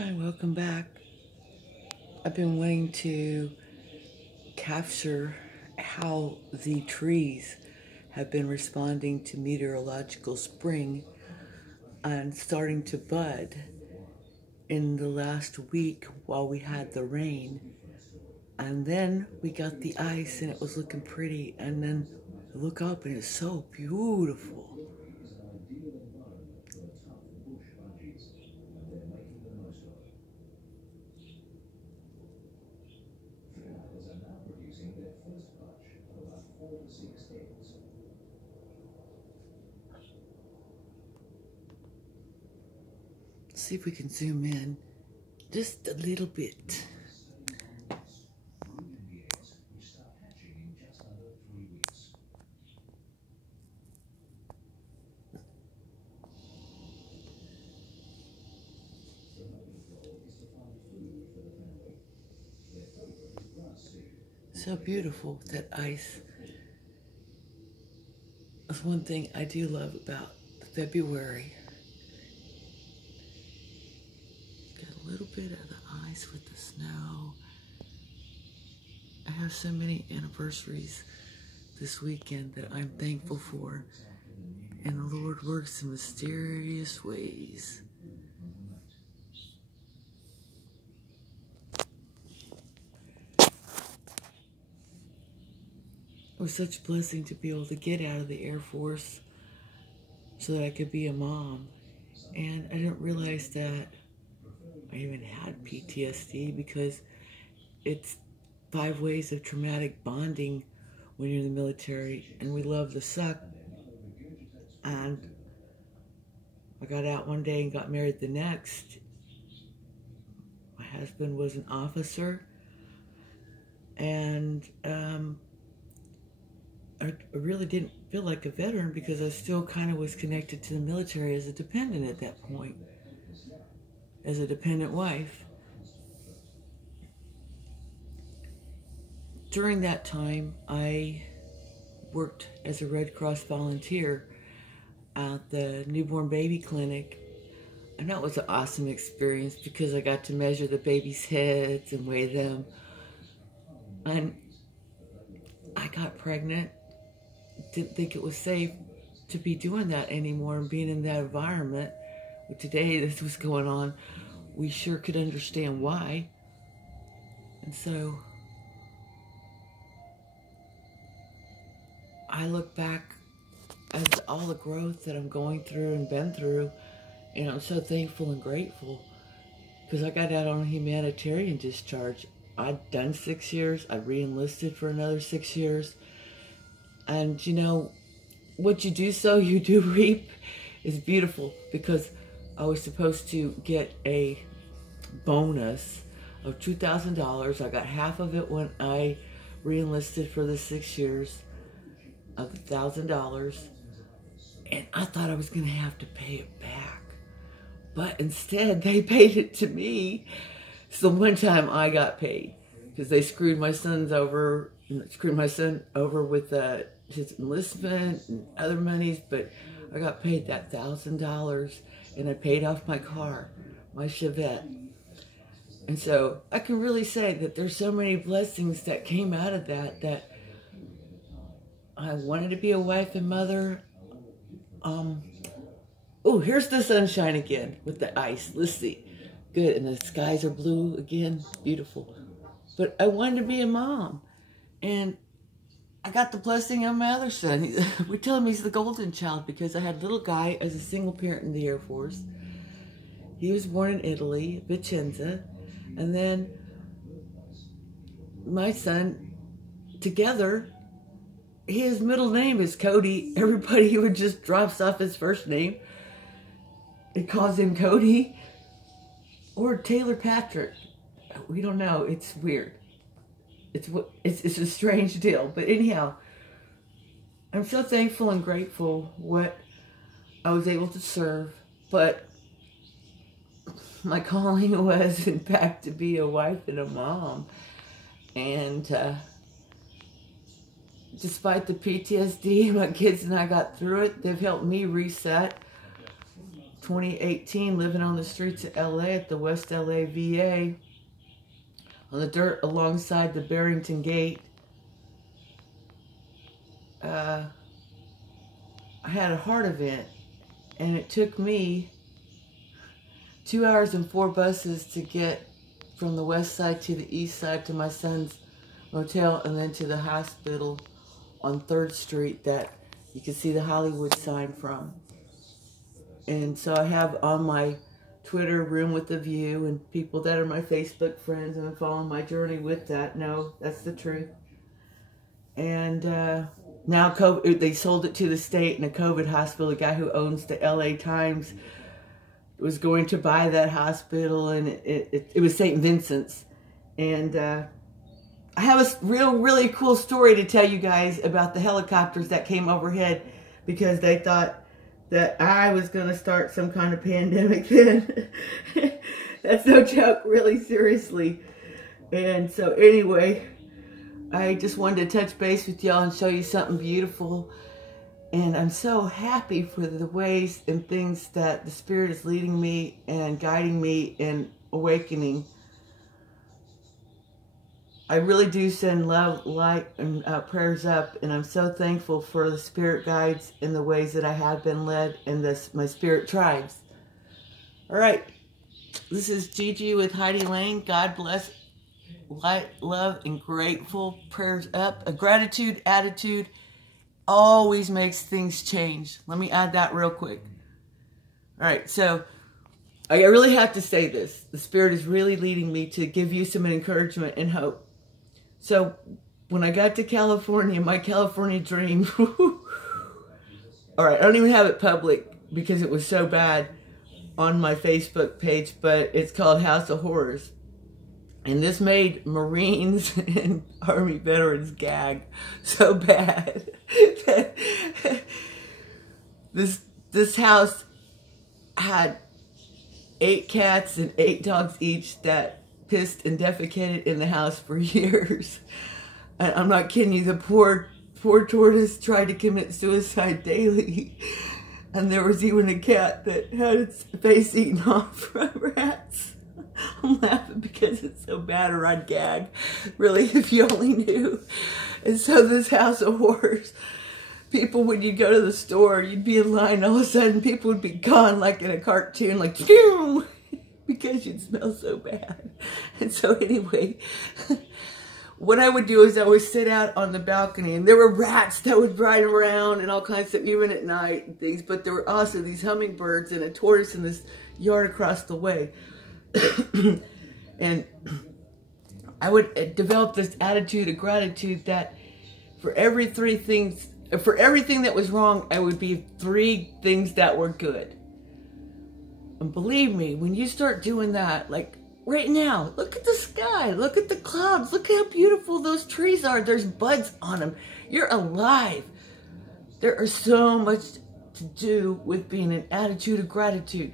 Hi, welcome back. I've been wanting to capture how the trees have been responding to meteorological spring and starting to bud in the last week while we had the rain. And then we got the ice and it was looking pretty. And then look up and it's so beautiful. See if we can zoom in just a little bit. So beautiful, that ice. That's one thing I do love about February. Got a little bit of the ice with the snow. I have so many anniversaries this weekend that I'm thankful for. And the Lord works in mysterious ways. It was such a blessing to be able to get out of the Air Force so that I could be a mom. And I didn't realize that I even had PTSD because it's 5 ways of traumatic bonding when you're in the military, and we love the suck. And I got out one day and got married the next. My husband was an officer, and I really didn't feel like a veteran because I still kind of was connected to the military as a dependent at that point, as a dependent wife. During that time, I worked as a Red Cross volunteer at the newborn baby clinic, and that was an awesome experience because I got to measure the babies' heads and weigh them. And I got pregnant. Didn't think it was safe to be doing that anymore and being in that environment. But today this was going on, we sure could understand why. And so I look back at all the growth that I'm going through and been through, and I'm so thankful and grateful because I got out on a humanitarian discharge. I'd done 6 years, I re-enlisted for another 6 years. And you know, what you do sow, you do reap is beautiful, because I was supposed to get a bonus of $2,000. I got half of it when I re-enlisted for the 6 years of $1,000. And I thought I was going to have to pay it back. But instead, they paid it to me. So one time I got paid because they screwed my son over with his enlistment and other monies, but I got paid that $1,000, and I paid off my car, my Chevette. And so I can really say that there's so many blessings that came out of that, that I wanted to be a wife and mother. Oh, here's the sunshine again with the ice. Let's see. Good, and the skies are blue again. Beautiful. But I wanted to be a mom. And I got the blessing of my other son. We tell him he's the golden child because I had a little guy as a single parent in the Air Force. He was born in Italy, Vicenza. And then my son, together, his middle name is Cody. Everybody would just drops off his first name. It calls him Cody or Taylor Patrick. We don't know. It's weird. It's a strange deal. But anyhow, I'm so thankful and grateful what I was able to serve. But my calling was, in fact, to be a wife and a mom. And despite the PTSD, my kids and I got through it. They've helped me reset. 2018, living on the streets of LA at the West LA VA, on the dirt alongside the Barrington Gate. I had a heart event, and it took me 2 hours and 4 buses to get from the west side to the east side to my son's motel, and then to the hospital on 3rd Street that you can see the Hollywood sign from. And so I have on my Twitter, Room with a View, and people that are my Facebook friends and following my journey with that know that's the truth. And now COVID, they sold it to the state in a COVID hospital. The guy who owns the LA Times was going to buy that hospital, and it was St. Vincent's. And I have a really cool story to tell you guys about the helicopters that came overhead, because they thought that I was going to start some kind of pandemic then. That's no joke, really, seriously. And so anyway, I just wanted to touch base with y'all and show you something beautiful. And I'm so happy for the ways and things that the Spirit is leading me and guiding me and awakening. I really do send love, light, and prayers up, and I'm so thankful for the Spirit guides and the ways that I have been led, and my Spirit tribes. All right, this is Gigi with Heidi Lane. God bless, light, love, and grateful. Prayers up. A gratitude attitude always makes things change. Let me add that real quick. All right, so I really have to say this. The Spirit is really leading me to give you some encouragement and hope. So when I got to California, my California dream, all right, I don't even have it public because it was so bad on my Facebook page, but it's called House of Horrors. And this made Marines and Army veterans gag so bad that this house had 8 cats and 8 dogs each that pissed and defecated in the house for years. And I'm not kidding you, the poor tortoise tried to commit suicide daily. And there was even a cat that had its face eaten off from rats. I'm laughing because it's so bad, or I'd gag. Really, if you only knew. And so this House of Horrors, people, when you go to the store, you'd be in line, all of a sudden people would be gone like in a cartoon, like, phew, because you'd smell so bad. And so anyway, what I would do is I would sit out on the balcony, and there were rats that would ride around and all kinds of stuff, even at night and things, but there were also these hummingbirds and a tortoise in this yard across the way. And I would develop this attitude of gratitude that for everything that was wrong, I would be 3 things that were good. And believe me, when you start doing that, like right now, look at the sky, look at the clouds, look how beautiful those trees are. There's buds on them. You're alive. There is so much to do with being an attitude of gratitude.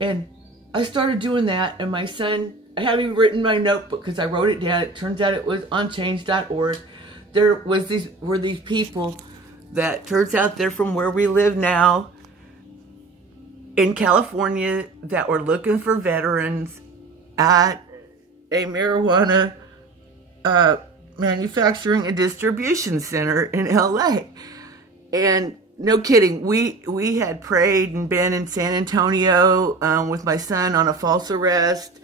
And I started doing that, and my son, I haven't even written my notebook because I wrote it down. It turns out it was on change.org. There were these people that turns out they're from where we live now in California that were looking for veterans at a marijuana manufacturing and distribution center in LA. And no kidding, we had prayed and been in San Antonio with my son on a false arrest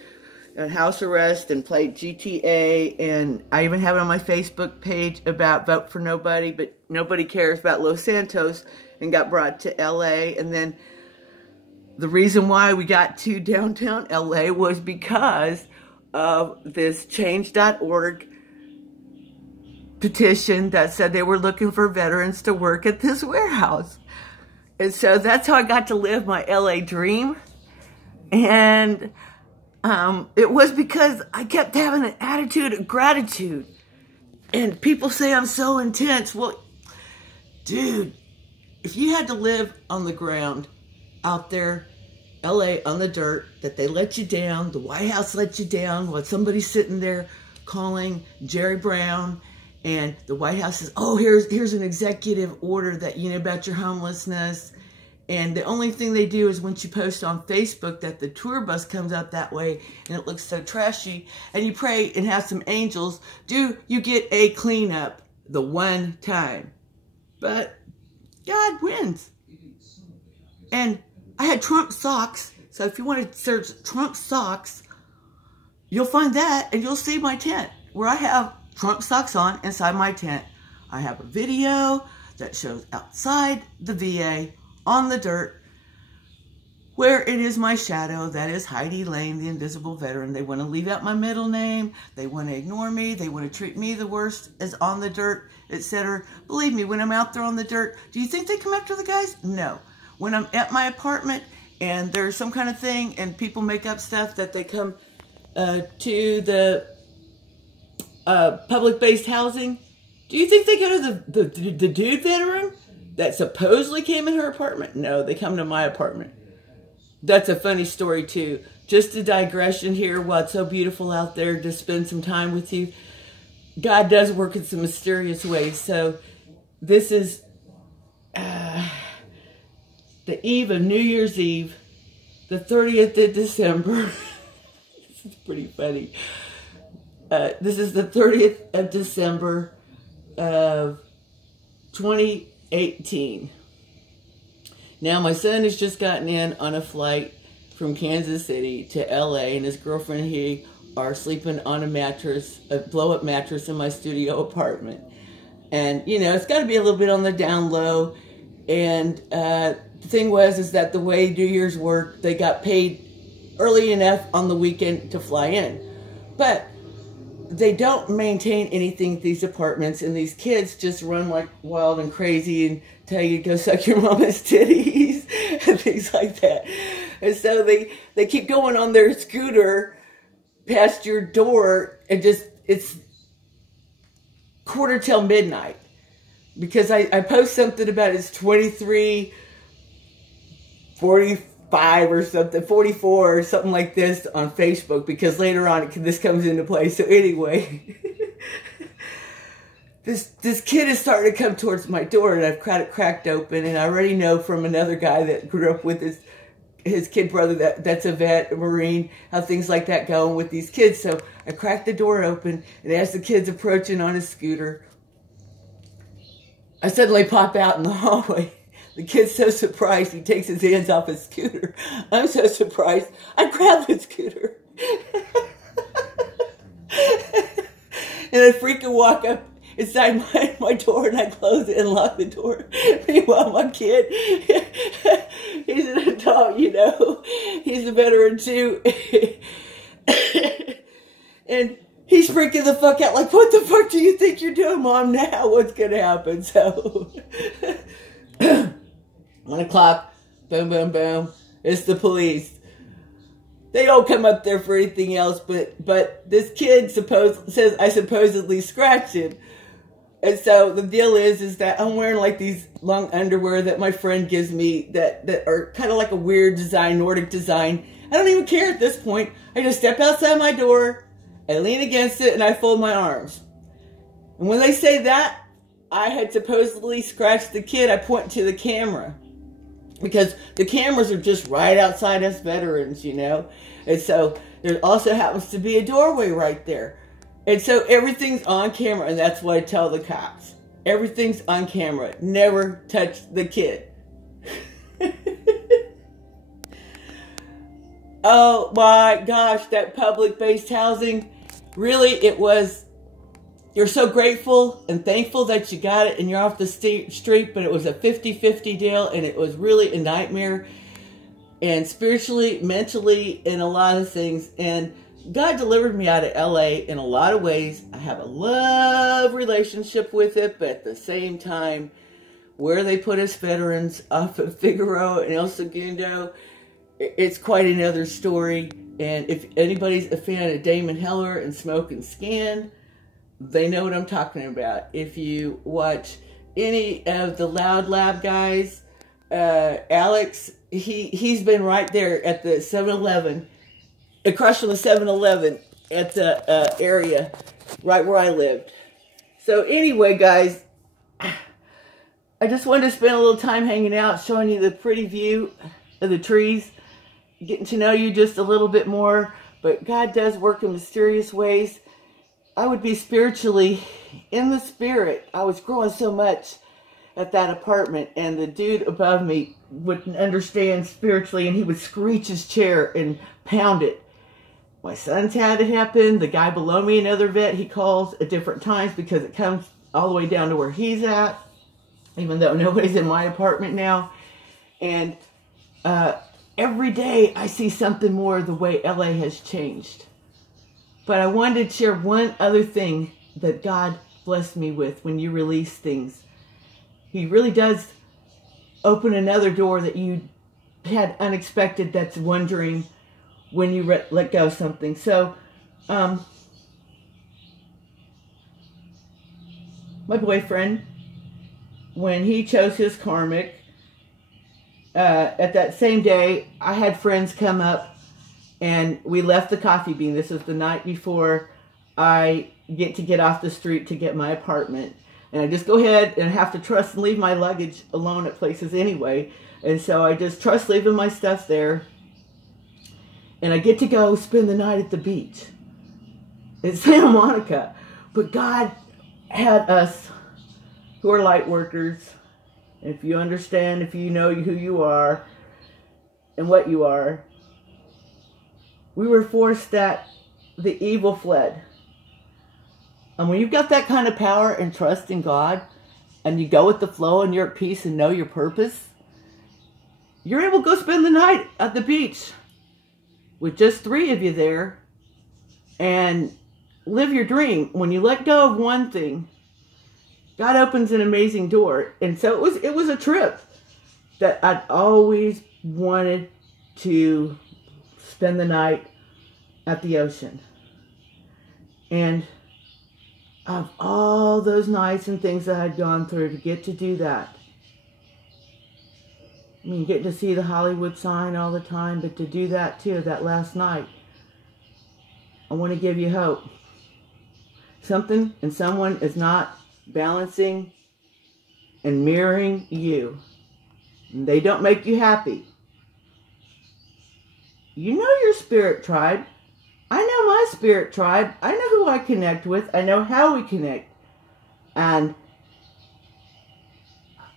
and house arrest, and played GTA, and I even have it on my Facebook page about Vote for Nobody, but nobody cares about Los Santos, and got brought to LA. And then the reason why we got to downtown LA was because of this change.org petition that said they were looking for veterans to work at this warehouse. And so that's how I got to live my LA dream. And it was because I kept having an attitude of gratitude. And people say I'm so intense. Well, dude, if you had to live on the ground out there, LA, on the dirt, that they let you down, the White House let you down, while somebody's sitting there calling Jerry Brown, and the White House says, oh, here's an executive order that, you know, about your homelessness, And the only thing they do is when you post on Facebook that the tour bus comes out that way and it looks so trashy, and you pray and have some angels, do you get a cleanup the one time. But God wins. And I had Trump socks. So if you want to search Trump socks, you'll find that and you'll see my tent where I have Trump socks on inside my tent. I have a video that shows outside the VA on the dirt where it is my shadow. That is Heidi Lane, the invisible veteran. They want to leave out my middle name. They want to ignore me. They want to treat me the worst as on the dirt, etc. Believe me, when I'm out there on the dirt, do you think they come after the guys? No. When I'm at my apartment and there's some kind of thing and people make up stuff that they come to the public-based housing, do you think they go to the dude veteran that supposedly came in her apartment? No, they come to my apartment. That's a funny story too. Just a digression here. While it's so beautiful out there to spend some time with you, God does work in some mysterious ways. So this is the eve of New Year's Eve, the 30th of December. This is pretty funny. This is the 30th of December of 2018. Now, my son has just gotten in on a flight from Kansas City to LA, and his girlfriend and he are sleeping on a mattress, a blow-up mattress in my studio apartment. And, you know, it's got to be a little bit on the down low. And the thing is that the way New Year's worked, they got paid early enough on the weekend to fly in. But they don't maintain anything at these apartments, and these kids just run like wild and crazy and tell you to go suck your mama's titties and things like that. And so they keep going on their scooter past your door, and just, it's quarter till midnight. Because I post something about it's 23:45 or something, 44 or something like this on Facebook, because later on this comes into play. So anyway, this kid is starting to come towards my door, and I've got it cracked open, and I already know from another guy that grew up with his kid brother that's a vet, a Marine, how things like that go with these kids. So I cracked the door open, and as the kid's approaching on his scooter, I suddenly pop out in the hallway. The kid's so surprised, he takes his hands off his scooter. I'm so surprised, I grab the scooter. And I freaking walk up inside my door, and I close it and lock the door. Meanwhile, my kid, he's an adult, you know. He's a veteran too. And he's freaking the fuck out, like, what the fuck do you think you're doing, Mom, now? What's going to happen? So, 1 o'clock, boom, boom, boom. It's the police. They don't come up there for anything else, but this kid says I supposedly scratched him. And so the deal is that I'm wearing like these long underwear that my friend gives me that are kind of like a weird design, Nordic design. I don't even care at this point. I just step outside my door, I lean against it, and I fold my arms. And when they say that I had supposedly scratched the kid, I point to the camera. Because the cameras are just right outside us veterans, you know. And so there also happens to be a doorway right there. And so everything's on camera, and that's what I tell the cops. Everything's on camera. Never touch the kid. Oh my gosh, that public-based housing, really, it was, you're so grateful and thankful that you got it and you're off the street, but it was a 50-50 deal, and it was really a nightmare, and spiritually, mentally, and a lot of things. And God delivered me out of LA in a lot of ways. I have a love relationship with it, but at the same time, where they put us veterans off of Figueroa and El Segundo, it's quite another story. And if anybody's a fan of Damon Heller and Smoke and Scan, they know what I'm talking about. If you watch any of the Loud Lab guys, Alex, he's been right there at the 7-Eleven, across from the 7-Eleven at the area, right where I lived. So anyway, guys, I just wanted to spend a little time hanging out, showing you the pretty view of the trees, getting to know you just a little bit more. But God does work in mysterious ways. I would be spiritually in the spirit. I was growing so much at that apartment, and the dude above me wouldn't understand spiritually, and he would screech his chair and pound it. My son's had it happen. The guy below me, another vet, he calls at different times because it comes all the way down to where he's at, even though nobody's in my apartment now. And every day I see something more of the way LA has changed. But I wanted to share one other thing that God blessed me with when you release things. He really does open another door that you had unexpected, that's wondering when you let go of something. So, my boyfriend, when he chose his karmic, at that same day, I had friends come up and we left the Coffee Bean. This was the night before I get off the street to get my apartment. And I just go ahead and have to trust and leave my luggage alone at places anyway. And so I just trust leaving my stuff there. And I get to go spend the night at the beach in Santa Monica. But God had us who are light workers. If you understand, if you know who you are and what you are, we were forced that the evil fled. And when you've got that kind of power and trust in God, and you go with the flow and you're at peace and know your purpose, you're able to go spend the night at the beach with just 3 of you there and live your dream. When you let go of one thing, God opens an amazing door. And so it was a trip that I'd always wanted to spend the night at the ocean. And of all those nights and things that I'd gone through to get to do that, I mean, getting to see the Hollywood sign all the time, but to do that too, that last night, I want to give you hope. Something and someone is not balancing and mirroring you. And they don't make you happy. You know your spirit tribe. I know my spirit tribe. I know who I connect with. I know how we connect. And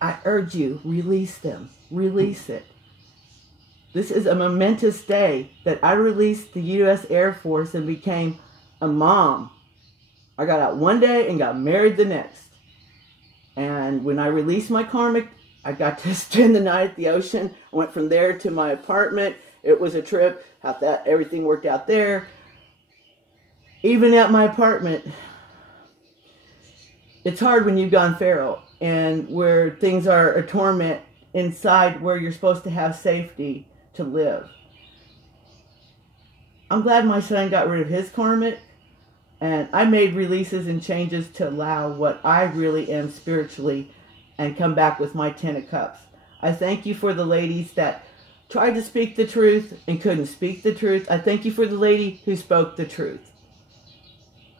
I urge you, release them. Release it. This is a momentous day that I released the U.S. Air Force and became a mom. I got out one day and got married the next. And when I released my karmic, I got to spend the night at the ocean. I went from there to my apartment. It was a trip. How that everything worked out there. Even at my apartment, it's hard when you've gone feral and where things are a torment inside where you're supposed to have safety to live. I'm glad my son got rid of his karmic, and I made releases and changes to allow what I really am spiritually and come back with my 10 of Cups. I thank you for the ladies that tried to speak the truth and couldn't speak the truth. I thank you for the lady who spoke the truth.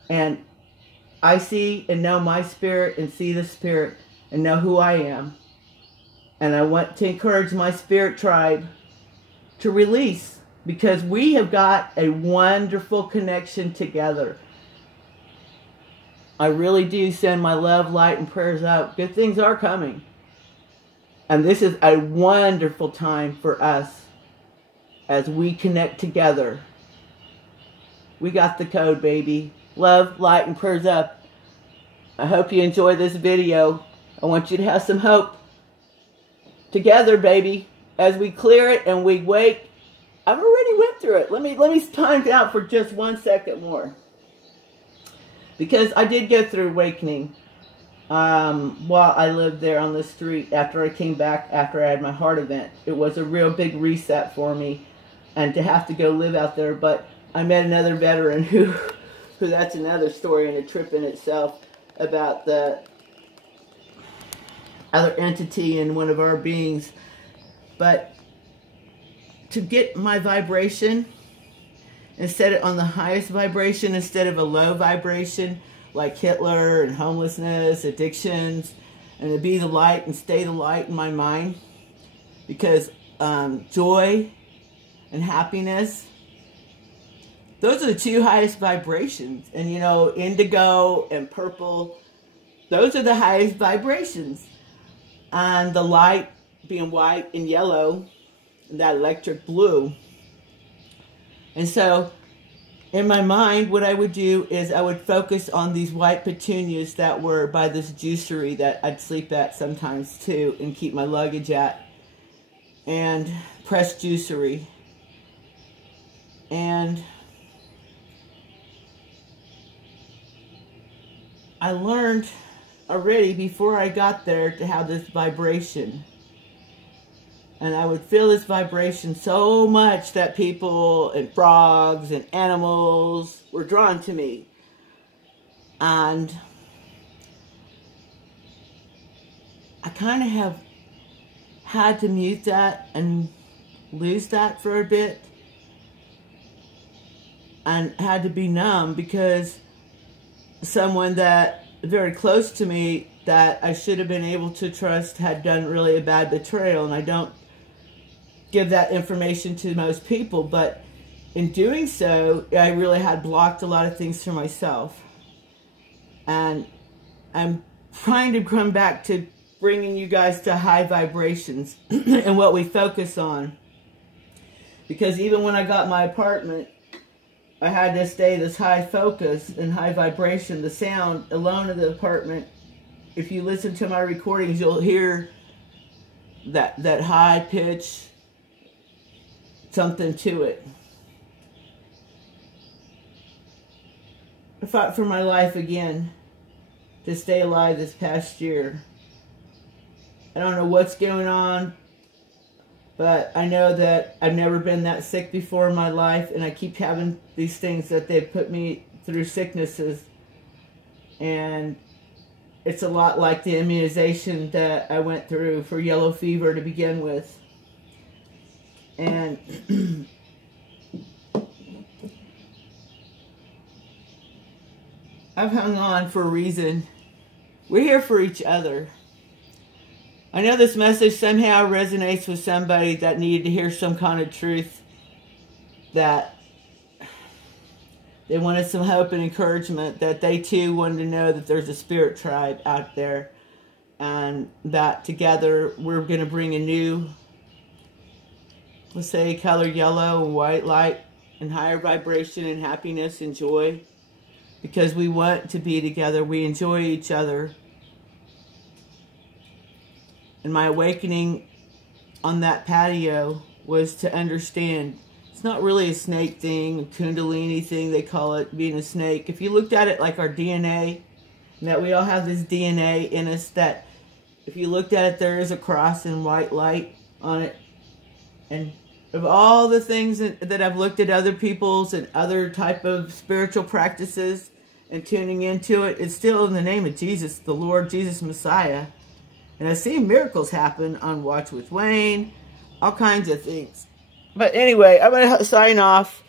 And I see and know my spirit and see the spirit and know who I am. And I want to encourage my spirit tribe to release, because we have got a wonderful connection together. I really do send my love, light, and prayers out. Good things are coming. And this is a wonderful time for us as we connect together. We got the code, baby. Love, light, and prayers up. I hope you enjoy this video. I want you to have some hope together, baby. As we clear it and we wake. I've already went through it. Let me time it out for just 1 second more. Because I did go through awakening while I lived there on the street after I came back after I had my heart event. It was a real big reset for me, and to have to go live out there. But I met another veteran who that's another story and a trip in itself about the other entity in one of our beings. But to get my vibration and set it on the highest vibration instead of a low vibration like Hitler and homelessness, addictions, and to be the light and stay the light in my mind. Because joy and happiness, those are the two highest vibrations. And you know, indigo and purple, those are the highest vibrations. And the light being white and yellow, and that electric blue. And so, in my mind, what I would do is I would focus on these white petunias that were by this juicery that I'd sleep at sometimes too, and keep my luggage at. And pressed juicery. And I learned already before I got there to have this vibration. And I would feel this vibration so much that people and frogs and animals were drawn to me. And I kind of have had to mute that and lose that for a bit. And had to be numb because someone that very close to me that I should have been able to trust had done really a bad betrayal. And I don't give that information to most people, but in doing so, I really had blocked a lot of things for myself. And I'm trying to come back to bringing you guys to high vibrations and what we focus on. Because even when I got my apartment, I had to stay this high focus and high vibration. The sound alone of the apartment, if you listen to my recordings, you'll hear that high pitch, something to it. I fought for my life again to stay alive this past year. I don't know what's going on, but I know that I've never been that sick before in my life, and I keep having these things that they've put me through sicknesses. And it's a lot like the immunization that I went through for yellow fever to begin with. And I've hung on for a reason. We're here for each other. I know this message somehow resonates with somebody that needed to hear some kind of truth, that they wanted some hope and encouragement, that they too wanted to know that there's a spirit tribe out there, and that together we're going to bring a new, let's say, color yellow and white light and higher vibration and happiness and joy, because we want to be together. We enjoy each other. And my awakening on that patio was to understand it's not really a snake thing, a kundalini thing, they call it, being a snake. If you looked at it like our DNA, that we all have this DNA in us, that if you looked at it, there is a cross and white light on it. And of all the things that I've looked at other people's and other type of spiritual practices and tuning into it, it's still in the name of Jesus, the Lord Jesus Messiah. And I've seen miracles happen on Watch with Wayne, all kinds of things. But anyway, I'm going to sign off.